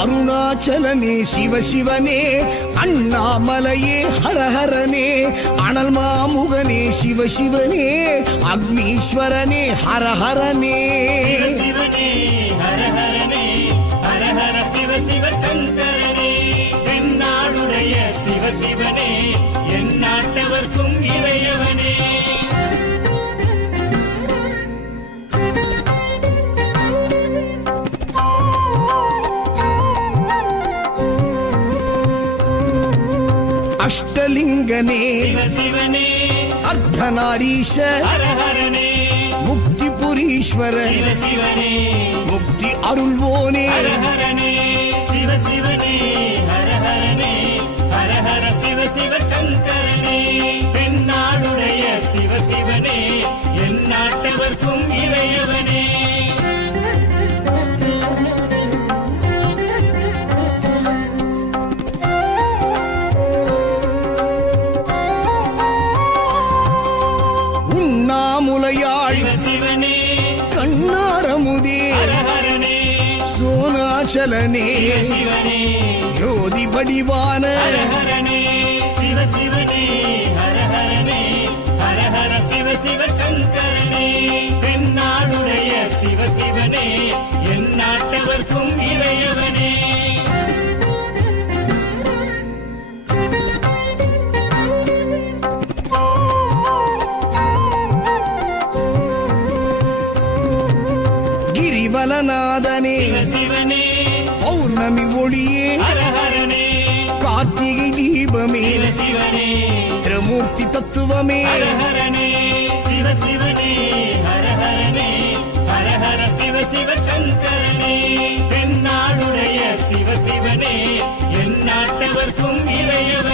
அருணாச்சலனே சிவசிவனே, அண்ணாமலையே ஹரஹரனே, அனல் மாமுகனே சிவசிவனே, அக்னீஸ்வரனே ஹரஹரனே. சிவசிவனே ஹரஹரனே, ஹரஹர சிவ சிவ சங்கரனே, தென்னாடுடைய சிவசிவனே, என் நாட்டவர்க்கும் இறையவனே. அஷ்டலிங்கனே சிவசிவனே, அர்த்தநாரீஷ ஹரஹரனே, முக்திபுரீஸ்வர சிவசிவனே, முக்தி அருள்வோனே. ஹரஹரனே சிவசிவனே, ஹரஹரனே, ஹரஹர சிவ சிவ சங்கரனே, தென்னாடுடைய சிவசிவனே, என் நாட்டவர்க்கும் இறையவனே. உண்ணாமுலையாள் சிவசிவனே, கண்ணாரமுதே ஹரஹரனே, சோனாச்சலனே சிவசிவனே, ஜோதி வடிவான ஹரஹரனே சிவசிவனே, ஹரஹரனே, ஹரஹர சிவ சிவ சங்கரனே, தென்னாடுடைய சிவசிவனே, என் நாட்டவர்க்கும் இறையவனே. கிரிவலநாதனே சிவசிவனே, பௌர்ணமி ஒளியே ஹரஹரனே, கார்த்திகை தீபமே சிவசிவனே, திரமூர்த்தி தத்துவமே. ஹரஹரனே சிவசிவனே, ஹரஹரனே, ஹரஹர சிவ சிவ சங்கரனே, தென்னாடுடைய சிவசிவனே, என் நாட்டவர்க்கும் இறையவனே.